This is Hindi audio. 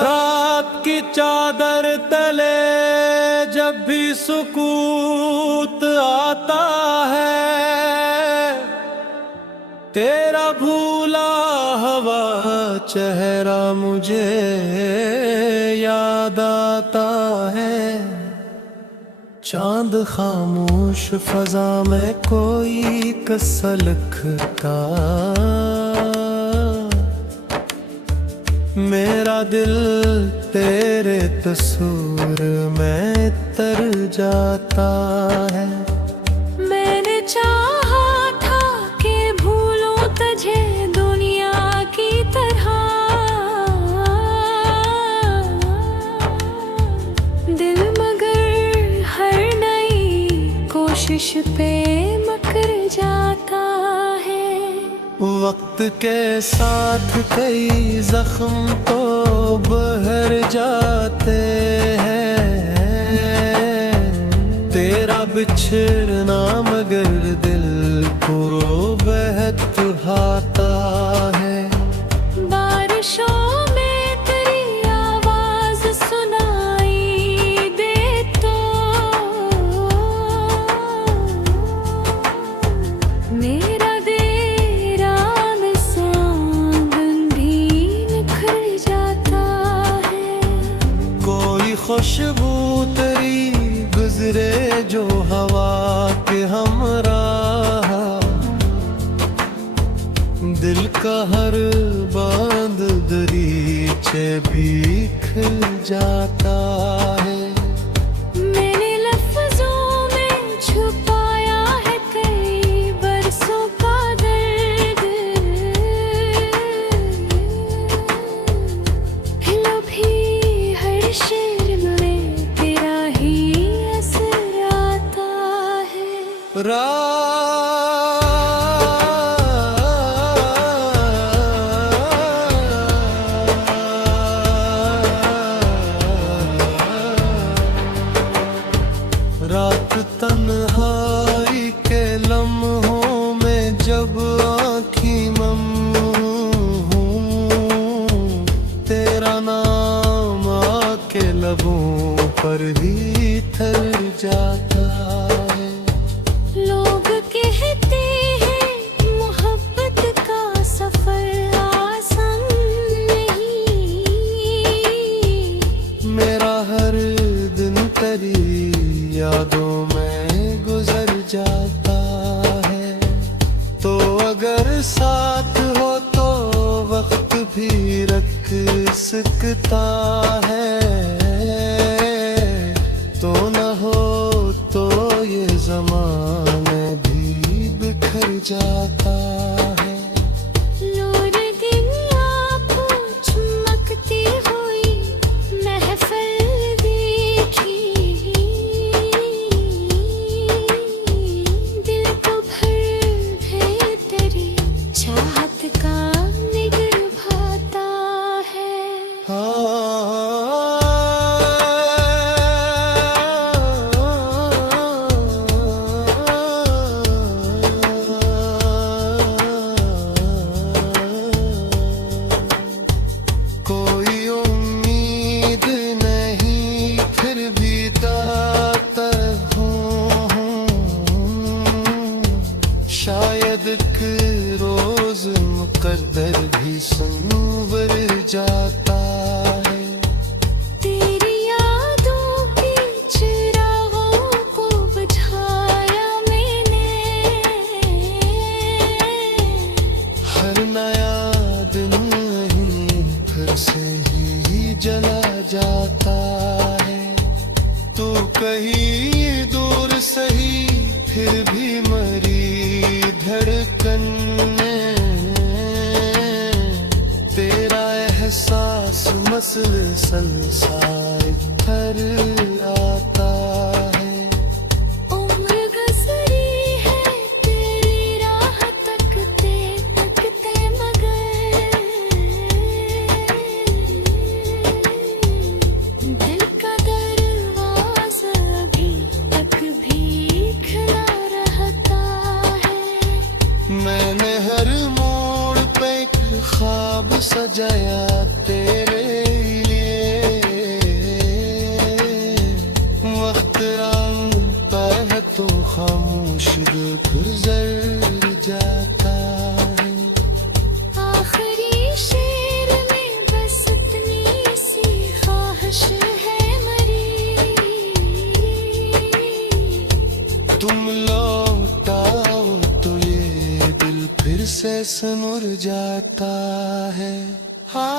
रात की चादर तले जब भी सुकूत आता है, तेरा भूला हुआ चेहरा मुझे याद आता है। चांद खामोश फजा में कोई किस्सा लिखता, मेरा दिल तेरे तस्वीर में तर जाता है। मैंने चाहा था कि भूलूं तुझे दुनिया की तरह, दिल मगर हर नई कोशिश पे मकर जाता है। वक्त के साथ कई जख्म तो बहर जाते हैं, तेरा बिछड़ना मगर दिल को बहक आता है। बारिशों में तेरी आवाज सुनाई दे तो मेरा खुशबू तेरी गुजरे जो हवा के हमराह, दिल का हर बांध दरीचे भीख जाता है। मैंने लफ्जों में छुपाया है कई बरसों का दर्द, लो भी हर शेर रात तन्हाई के लम्हों में जब आँखी मम हूँ, तेरा नाम आके लबों पर ही ठहर जाता है। लोग कहते हैं मोहब्बत का सफर आसान नहीं, मेरा हर दिन तेरी यादों में गुजर जाता है। तो अगर साथ हो तो वक्त भी रख सकता है, तो न हो तो ये ज़माने भी बिखर जाता है। नूर दिन आपको चमकती हुई महफिल देखी, दिल को भर है तेरी चाहत का निगर भाता है। शायद एक रोज मुकद्दर भी संवर जाता है। तेरी यादों के चिरागों को बुझाया मैंने, हर नया दिन फिर से ही जला जाता है। तू कहीं दूर सही फिर भी मरी धड़कन में, तेरा एहसास मसलसल साए थर आता है। उम्र गुजरी है तेरी राह तकते तकते मगर मैंने हर मोड़ पे एक ख्वाब सजाया तेरे लिए। वक्त आता है तो खामोश गुजर जाता है। आखिरी शेर में बस इतनी सी ख्वाहिश है मरी, तुम लौट आओ तो ये दिल फिर से सनुर जाता है। हाँ